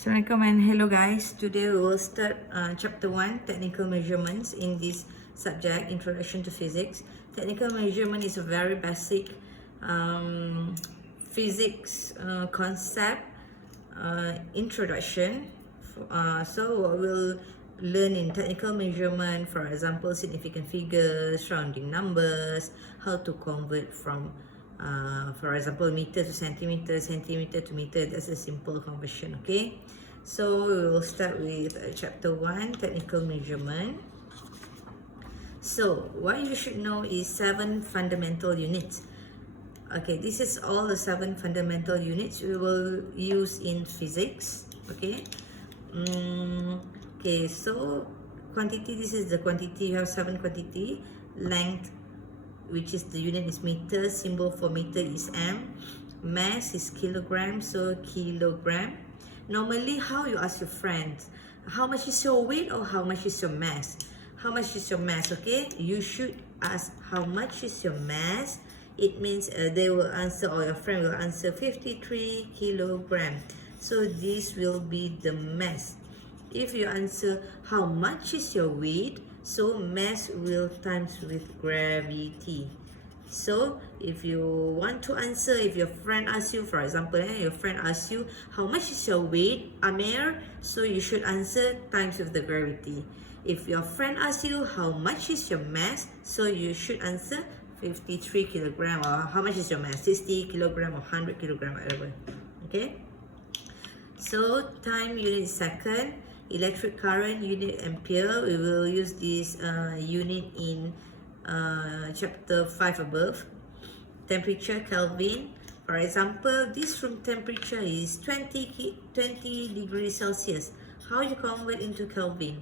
Assalamualaikum and hello guys. Today we will start chapter 1, technical measurements in this subject, Introduction to Physics. Technical measurement is a very basic physics concept introduction. So what we'll learn in technical measurement, for example, significant figures, rounding numbers, how to convert from for example, meter to centimeter, centimeter to meter. That's a simple conversion, okay? So we will start with chapter 1, technical measurement. So what you should know is 7 fundamental units. Okay, this is all the 7 fundamental units we will use in physics, okay? Okay, so quantity, this is the quantity. You have 7 quantity. Length, which is the unit is meter, symbol for meter is m, mass is kilogram, so kilogram. Normally, how you ask your friends, how much is your weight or how much is your mass? How much is your mass? Okay, you should ask how much is your mass. It means they will answer, or your friend will answer 53 kilogram. So this will be the mass. If you answer how much is your weight, so mass will times with gravity. So if you want to answer, if your friend asks you, for example, your friend asks you, how much is your weight, Amir? So you should answer times with the gravity. If your friend asks you, how much is your mass? So you should answer 53 kilogram, or how much is your mass? 60 kilogram or 100 kilogram, whatever. Okay? So time unit is second. Electric current unit ampere. We will use this unit in chapter 5 above. Temperature Kelvin. For example, this room temperature is 20 degrees Celsius. How you convert into Kelvin?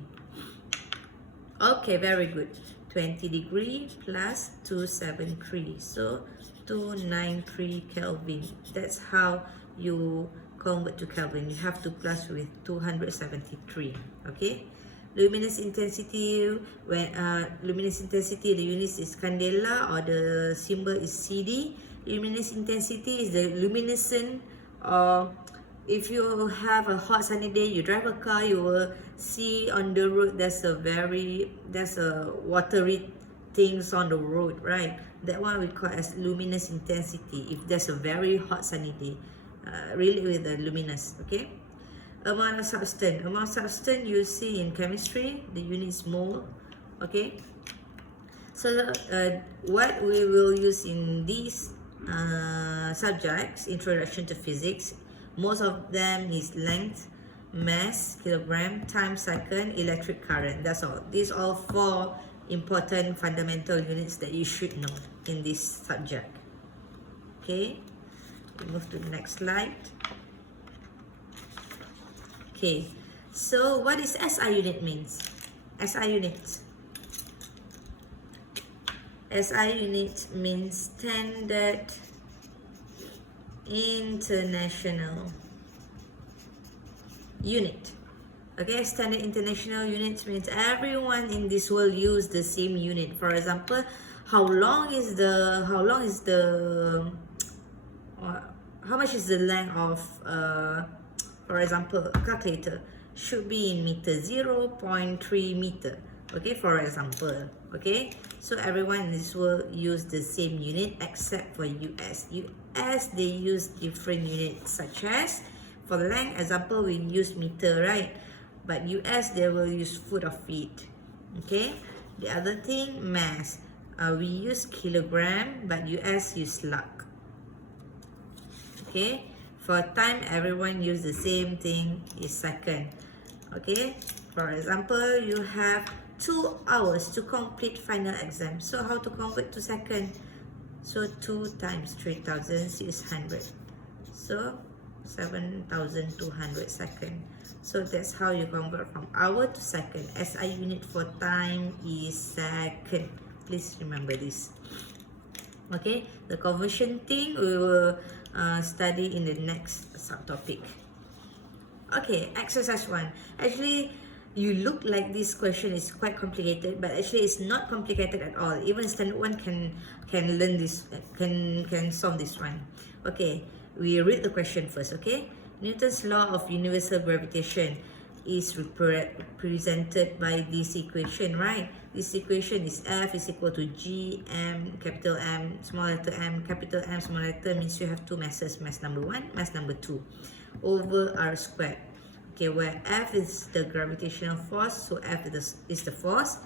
Okay, very good. 20 degree plus 273. So 293 Kelvin. That's how you convert to Kelvin. You have to plus with 273. Okay, luminous intensity. When luminous intensity, the unit is candela, or the symbol is CD. Luminous intensity is the luminescent, or if you have a hot sunny day, you drive a car, you will see on the road there's a watery things on the road, right? That one we call as luminous intensity if there's a very hot sunny day. Really with the luminous, okay? Amount of substance. Amount of substance you see in chemistry, the unit is mole, okay? So what we will use in these subjects, Introduction to Physics, most of them is length, mass, kilogram, time, second, electric current. That's all. These are all 4 important fundamental units that you should know in this subject. Okay, we move to the next slide. Okay, so what is SI unit means? SI unit. SI unit means Standard International Unit. Okay, Standard International Unit means everyone in this world use the same unit. For example, how much is the length of for example, a calculator should be in meter, 0.3 meter. Okay, for example. Okay, so everyone in this world use the same unit except for US. US they use different units, such as for the length example we use meter, right? But US they will use foot or feet. Okay, the other thing, mass, we use kilogram, but US use lug. Okay, for time everyone use the same thing, is second. Okay, for example, you have 2 hours to complete final exam. So how to convert to second? So 2 times 3,600. So 7,200 second. So that's how you convert from hour to second. SI unit for time is second. Please remember this. Okay, the conversion thing we will study in the next subtopic. Okay, exercise 1. Actually, you look like this question is quite complicated, but actually it's not complicated at all. Even standard 1 can learn this, can solve this one. Okay, we read the question first. Okay, Newton's law of universal gravitation is represented by this equation, right? This equation is F is equal to G, M, capital M, small letter M, capital M, small letter, means you have two masses, mass number 1, mass number 2, over R squared. Okay, where F is the gravitational force, so F is the force,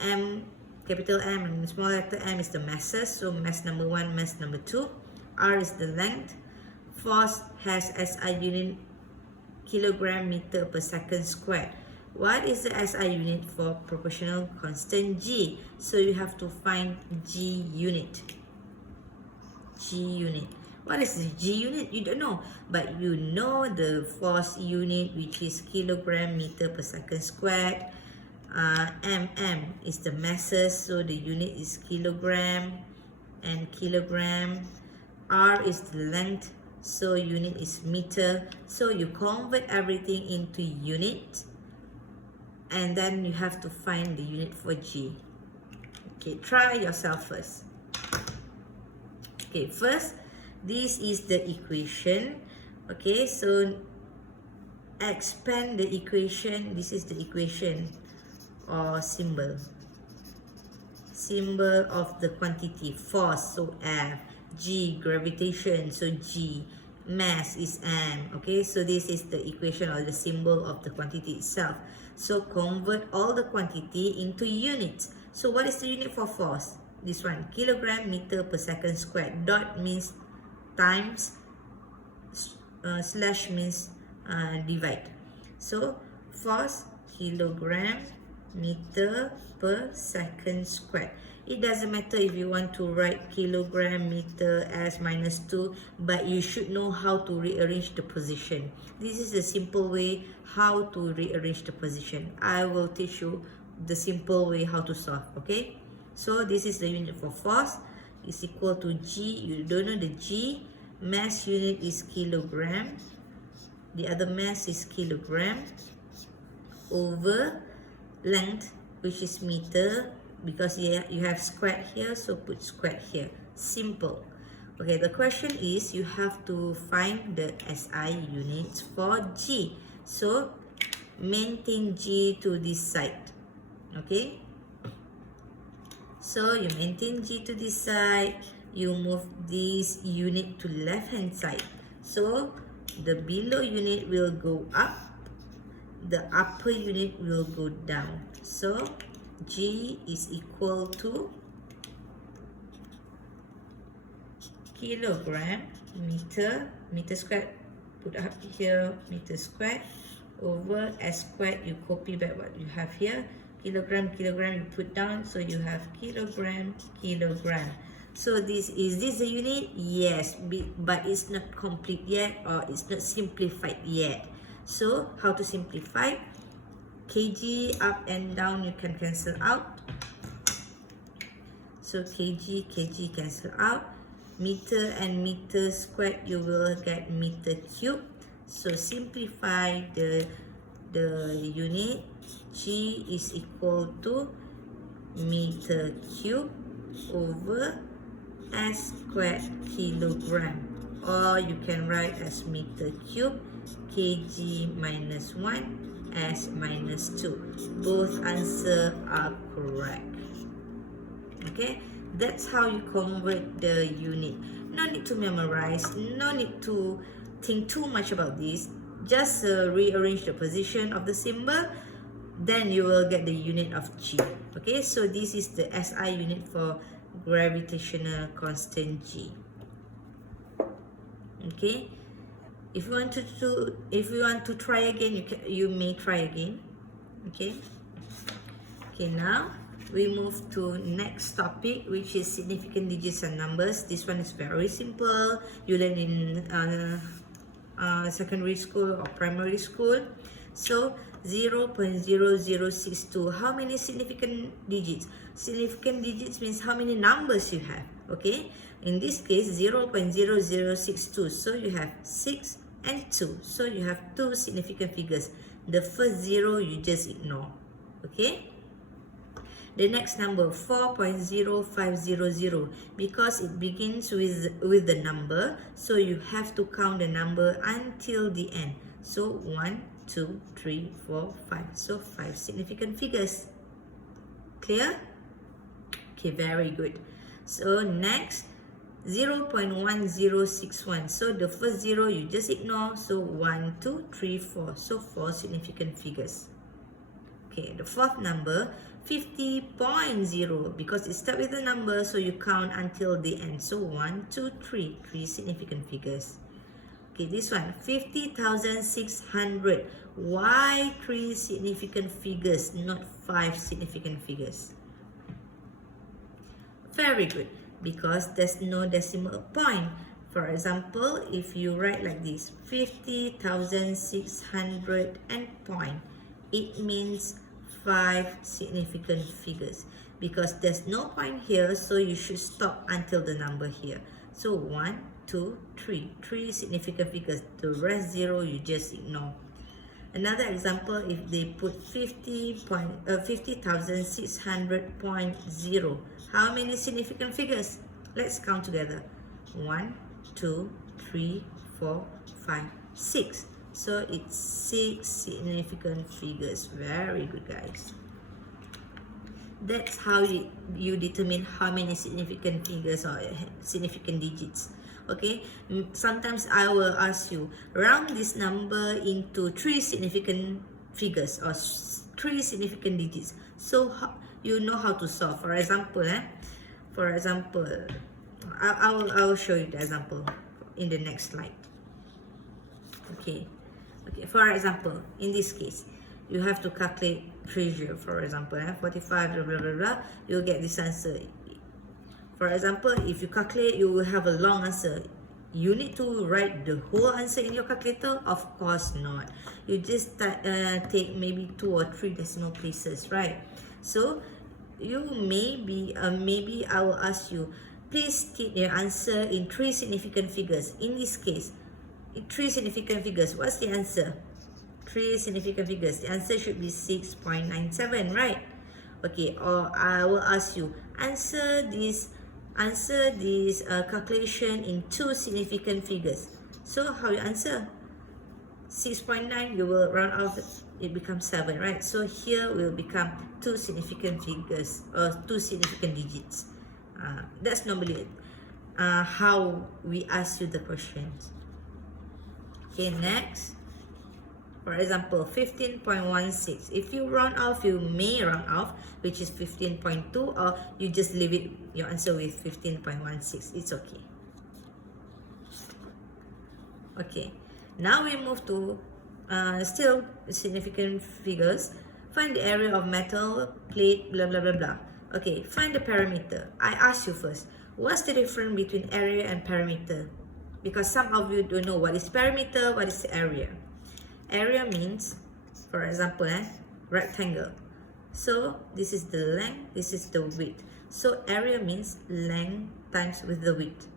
M, capital M, and small letter m is the masses, so mass number 1, mass number 2, R is the length, force has SI unit kilogram meter per second squared. What is the SI unit for proportional constant G? So you have to find G unit. G unit. What is the G unit? You don't know, but you know the force unit, which is kilogram meter per second squared. mm is the masses, so the unit is kilogram and kilogram. R is the length, so unit is meter. So you convert everything into unit, and then you have to find the unit for G. Okay, try yourself first. Okay, first, this is the equation. Okay, so expand the equation. This is the equation or symbol of the quantity, force, so F, G, gravitation, so G, mass is M. Okay, so this is the equation or the symbol of the quantity itself. So convert all the quantity into units. So what is the unit for force? This one, kilogram meter per second squared. Dot means times, slash means divide. So force, kilogram meter per second squared. It doesn't matter if you want to write kilogram meter as -2, but you should know how to rearrange the position. This is the simple way how to rearrange the position. I will teach you the simple way how to solve. Okay, so this is the unit for force, is equal to G. You don't know the G. Mass unit is kilogram, the other mass is kilogram, over length, which is meter, because you have squared here, so put squared here. Simple. Okay, the question is you have to find the SI units for G. So maintain G to this side. Okay, so you maintain G to this side, you move this unit to left hand side, so the below unit will go up, the upper unit will go down. So G is equal to kilogram meter squared, put up here, meter squared, over S squared, you copy back what you have here, kilogram you put down, so you have kilogram. So is this the unit? Yes, but it's not complete yet, or it's not simplified yet. So how to simplify? kg up and down you can cancel out, so kg cancel out, meter and meter squared you will get meter cube. So simplify the unit. G is equal to meter cube over S squared kilogram, or you can write as meter cube, kg minus 1, S minus 2. Both answer are correct. Okay, that's how you convert the unit. No need to memorize, no need to think too much about this. Just rearrange the position of the symbol, then you will get the unit of G. Okay, so this is the SI unit for gravitational constant G. Okay, if you want to try again, you may try again. Okay, now we move to next topic, which is significant digits and numbers. This one is very simple. You learn in secondary school or primary school. So 0.0062. How many significant digits? Significant digits means how many numbers you have. Okay, in this case 0.0062. So you have 6 and 2. So you have two significant figures. The first 0 you just ignore. Okay, The next number 4.0500, because it begins with the number, so you have to count the number until the end. So 1, 2, 3, 4, 5. So 5 significant figures. Clear? Okay, very good. So next 0.1061. So the first 0 you just ignore. So 1, 2, 3, 4. So 4 significant figures. Okay, the fourth number 50.0, because it starts with a number, so you count until the end. So 1, 2, 3, 3 significant figures. Okay, this one 50,600. Why 3 significant figures, not 5 significant figures? Very good, because there's no decimal point. For example, if you write like this, 50,600 and point, it means 5 significant figures, because there's no point here, so you should stop until the number here. So 1, 2, 3, 3 significant figures. The rest 0 you just ignore. Another example, if they put 50,600.0, how many significant figures? Let's count together. 1, 2, 3, 4, 5, 6. So it's 6 significant figures. Very good, guys. That's how you determine how many significant figures or significant digits. Okay, sometimes I will ask you, round this number into 3 significant figures or 3 significant digits. So you know how to solve. For example, I will show you the example in the next slide. Okay, for example, in this case, you have to calculate pressure. For example, 45 blah blah blah blah, you'll get this answer. For example, if you calculate, you will have a long answer. You need to write the whole answer in your calculator? Of course not. You just take maybe 2 or 3 decimal places, right? So you maybe I will ask you, please state your answer in 3 significant figures. In this case, in 3 significant figures, what's the answer? 3 significant figures. The answer should be 6.97, right? Okay, or I will ask you, answer this calculation in 2 significant figures. So how you answer? 6.9, you will round off, it becomes 7, right? So here will become 2 significant figures or 2 significant digits. That's normally how we ask you the questions. Okay, next. For example, 15.16. If you round off, you may round off, which is 15.2, or you just leave it, your answer with 15.16. It's okay. Okay, now we move to still significant figures. Find the area of metal, plate, blah blah blah blah. Okay, find the perimeter. I ask you first, what's the difference between area and perimeter? Because some of you don't know what is perimeter, what is area. Area means, for example, rectangle. So this is the length, this is the width. So area means length times with the width.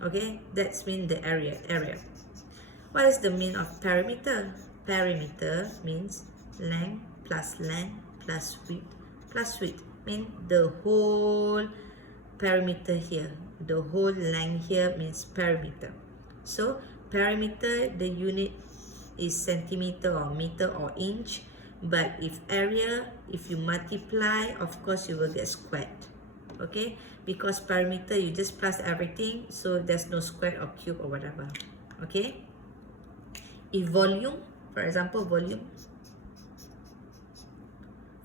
Okay, that's mean the area. What is the mean of perimeter? Perimeter means length plus width plus width. Mean the whole perimeter here. The whole length here means perimeter. So perimeter, the unit is centimeter or meter or inch, but if area, if you multiply, of course you will get squared. Okay, because perimeter you just plus everything, so there's no square or cube or whatever. Okay, if volume, for example, volume,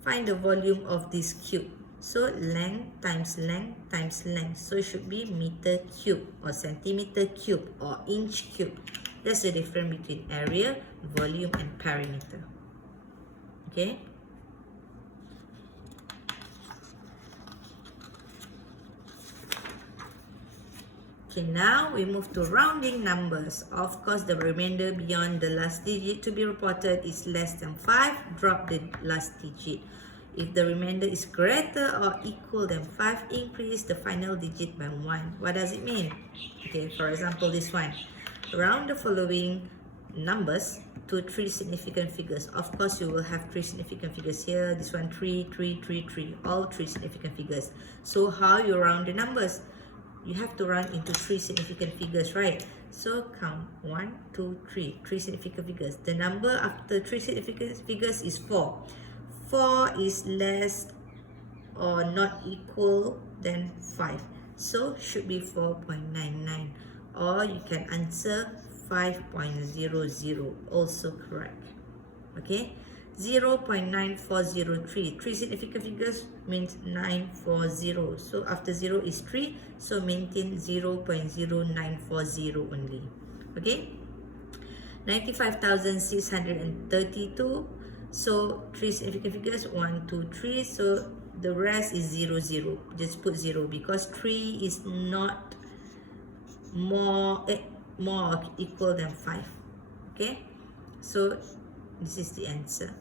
find the volume of this cube. So length times length times length, so it should be meter cube or centimeter cube or inch cube. That's the difference between area, volume, and perimeter. Okay. Okay, now we move to rounding numbers. Of course, the remainder beyond the last digit to be reported is less than 5. Drop the last digit. If the remainder is greater or equal than 5, increase the final digit by 1. What does it mean? Okay, for example, this one. Round the following numbers to three significant figures. Of course, you will have three significant figures here. This one, 3, 3, 3, 3. All three significant figures. So how you round the numbers? You have to round into three significant figures, right? So count 1, 2, 3. Three significant figures. The number after three significant figures is 4. 4 is less or not equal than 5. So should be 4.99. Or you can answer 5.00, also correct. Okay, 0.9403. Three significant figures means 940. So after 0 is 3, so maintain 0.0940 only. Okay, 95,632. So three significant figures, 1, 2, 3. So the rest is 0, 0. Just put 0 because 3 is not more or equal than 5. Okay, so this is the answer.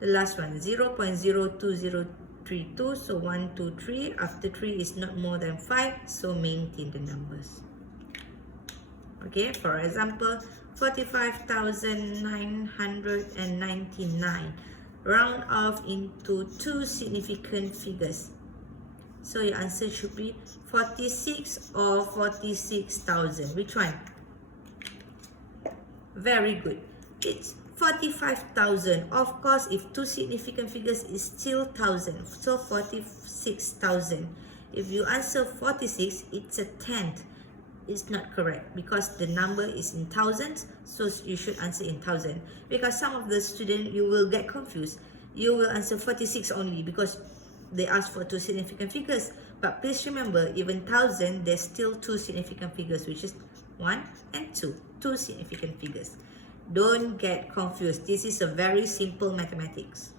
The last one, 0.02032. So 1, 2, 3. After 3 is not more than 5, so maintain the numbers. Okay, for example, 45,999. Round off into two significant figures. So your answer should be 46 or 46,000. Which one? Very good. It's 45,000. Of course, if two significant figures is still 1,000. So 46,000. If you answer 46, it's a tenth. It's not correct because the number is in thousands. So you should answer in thousand. Because some of the students, you will get confused. You will answer 46 only because they ask for two significant figures. But please remember, even 1,000, there's still two significant figures, which is 1 and 2. Two significant figures. Don't get confused. This is a very simple mathematics.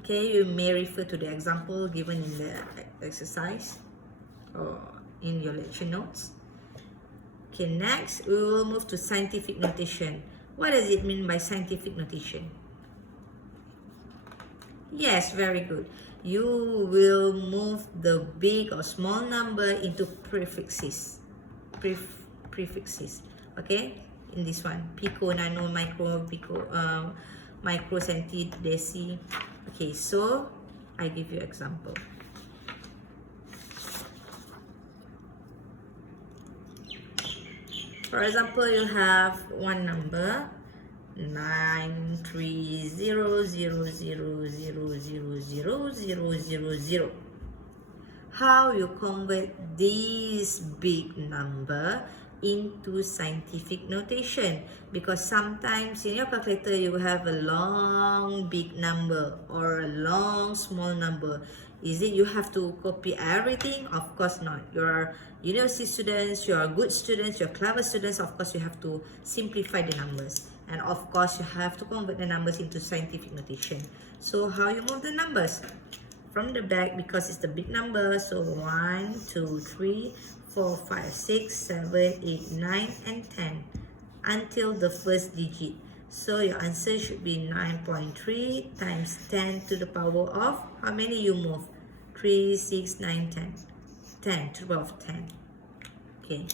Okay, you may refer to the example given in the exercise or in your lecture notes. Okay, next we will move to scientific notation. What does it mean by scientific notation? Yes, very good. You will move the big or small number into prefixes. Prefixes. Okay, in this one, pico, nano, micro, micro, centi, deci. Okay, so I give you example. For example, you have one number 93000000000. How you convert this big number into scientific notation? Because sometimes in your calculator you have a long big number or a long small number. Is it you have to copy everything? Of course not. You are university students, you are good students, you are clever students. Of course you have to simplify the numbers. And of course you have to convert the numbers into scientific notation. So how you move the numbers? From the back, because it's the big number. So 1, 2, 3, 4, 5, 6, 7, 8, 9, and 10 until the first digit. So your answer should be 9.3 times 10 to the power of, how many you move? 3, 6, 9, 10. 10 to the power of 10. Okay.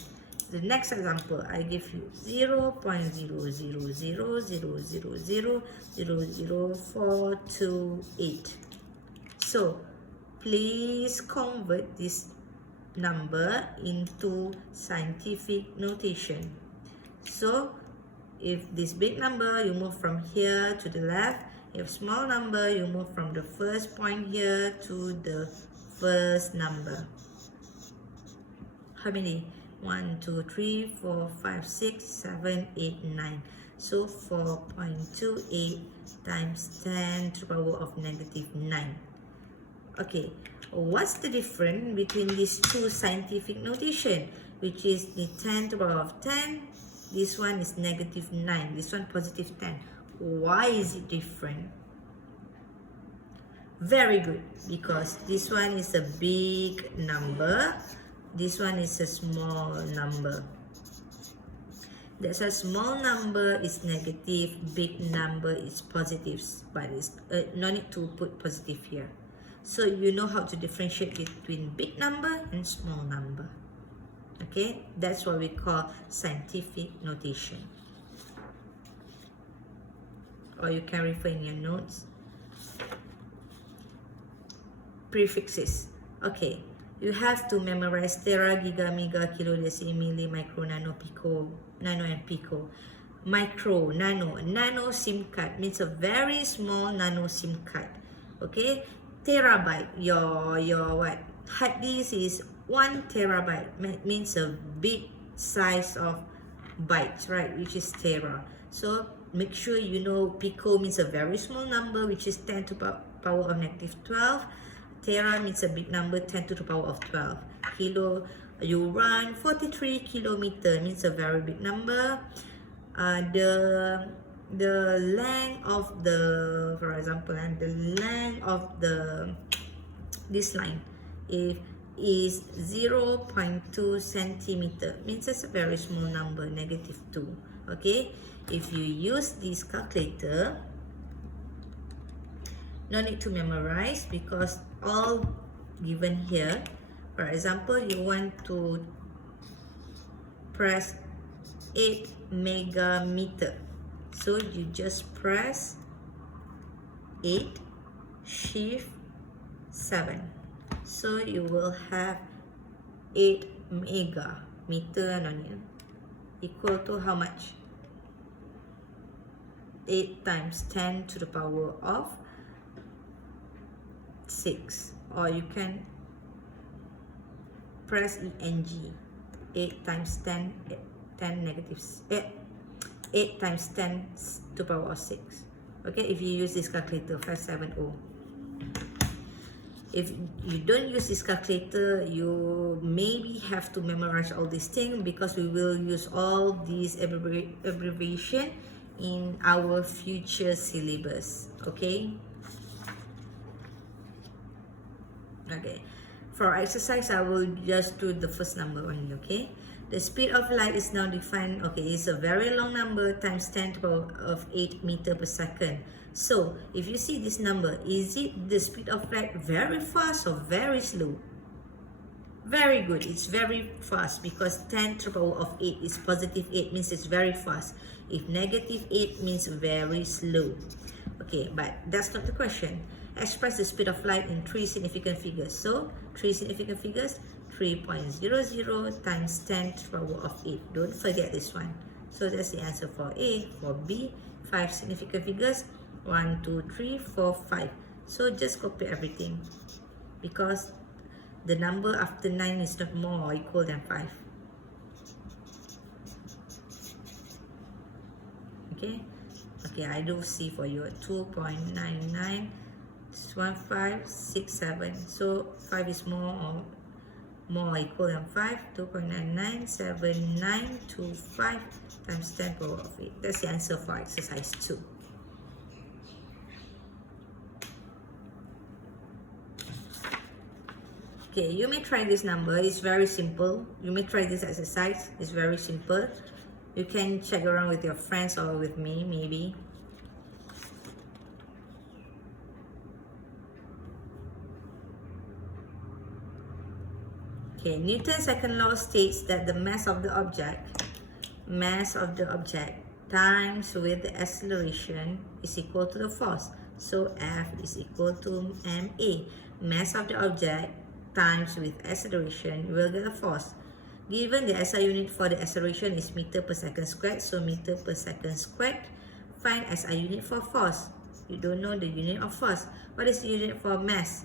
The next example, I give you 0.00000000428. So please convert this number into scientific notation. So if this big number, you move from here to the left. If small number, you move from the first point here to the first number. How many? 1, 2, 3, 4, 5, 6, 7, 8, 9. So 4.28 times 10 to the power of negative 9. Okay, what's the difference between these two scientific notation? Which is the 10 to the power of 10. This one is negative 9. This one positive 10. Why is it different? Very good. Because this one is a big number. This one is a small number. That's a small number is negative. Big number is positive. But it's no need to put positive here. So you know how to differentiate between big number and small number. Okay, that's what we call scientific notation. Or you can refer in your notes. Prefixes. Okay, you have to memorize tera, giga, mega, kilo, deci, milli, micro, nano, pico, nano and pico. Micro, nano SIM card means a very small nano SIM card. Okay, terabyte, your what? Hard disk is 1 terabyte, means a big size of bytes, right? Which is tera. So make sure you know pico means a very small number, which is 10 to the power of negative 12. Tera means a big number, 10 to the power of 12. Kilo, you run 43 kilometer, means a very big number. The length of the, for example, and the length of this line is 0.2 centimeter, means it's a very small number, negative 2. Okay, if you use this calculator, no need to memorize because all given here. For example, you want to press 8 megameter, so you just press 8 shift 7, so you will have 8 megameter equal to how much? 8 times 10 to the power of 6, or you can press ENG. 8 times 10 negative 8 times 10 to the power of 6. Okay, if you use this calculator 570. If you don't use this calculator, you maybe have to memorize all these things, because we will use all these abbreviation in our future syllabus. Okay. Okay, for exercise, I will just do the first number only. Okay, the speed of light is now defined. Okay, it's a very long number times 10 to the power of 8 meter per second. So if you see this number, is it the speed of light very fast or very slow? Very good, it's very fast, because 10 to the power of 8 is positive 8, means it's very fast. If negative 8 means very slow. Okay, but that's not the question. Express the speed of light in 3 significant figures. So 3 significant figures, 3.00 times 10 to the power of 8. Don't forget this one. So that's the answer for A. For B, 5 significant figures, 1, 2, 3, 4, 5. So just copy everything, because the number after 9 is not more or equal than 5. Okay, I do C for you. 2.99 1567. So 5 is more or equal than 5. 2.997925 times 10 power of 8. That's the answer for exercise 2. Okay, you may try this number. It's very simple. You may try this exercise. It's very simple. You can check around with your friends or with me, maybe. Okay, Newton's second law states that the mass of the object times with the acceleration is equal to the force. So F is equal to ma. Mass of the object times with acceleration, you will get the force. Given the SI unit for the acceleration is meter per second squared, so meter per second squared. Find SI unit for force. You don't know the unit of force. What is the unit for mass?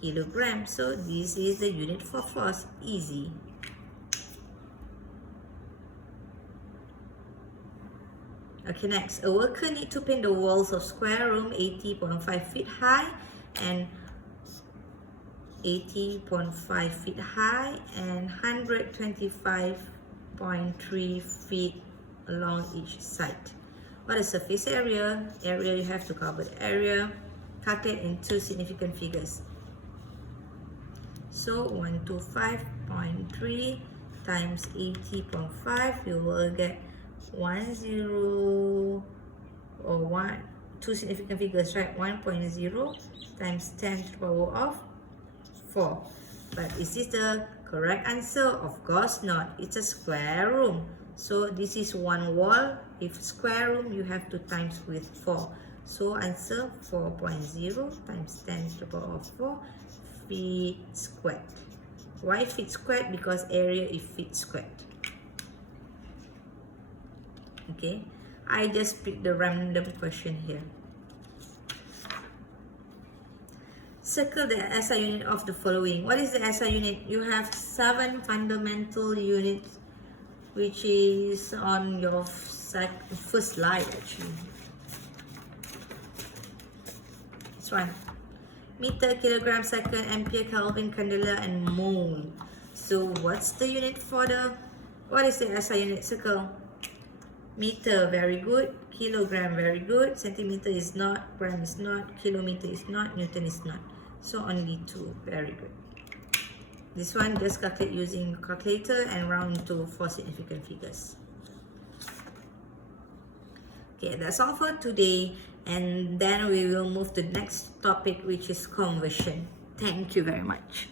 Kilogram. So this is the unit for force. Easy. Okay, next. A worker needs to paint the walls of square room 80.5 feet high and 80.5 feet high and 125.3 feet along each side. What is surface area? Area, you have to cover the area. Calculate in 2 significant figures. So 125.3 times 80.5, you will get 2 significant figures, right? 1.0 times 10 to the power of 4. But is this the Correct answer, of course not. It's a square room. So this is one wall. If square room, you have to times with 4. So answer 4.0 times 10 to the power of 4 feet squared. Why feet squared? Because area is feet squared. Okay, I just picked the random question here. Circle the SI unit of the following. What is the SI unit? You have 7 fundamental units, which is on your first slide actually. This one. Meter, kilogram, second, ampere, Kelvin, candela, and mole. So what's the unit for the, what is the SI unit? Circle. Meter, very good. Kilogram, very good. Centimeter is not. Gram is not. Kilometer is not. Newton is not. So only 2. Very good. This one just calculate using calculator and round to 4 significant figures. Okay, that's all for today. And then we will move to the next topic, which is conversion. Thank you very much.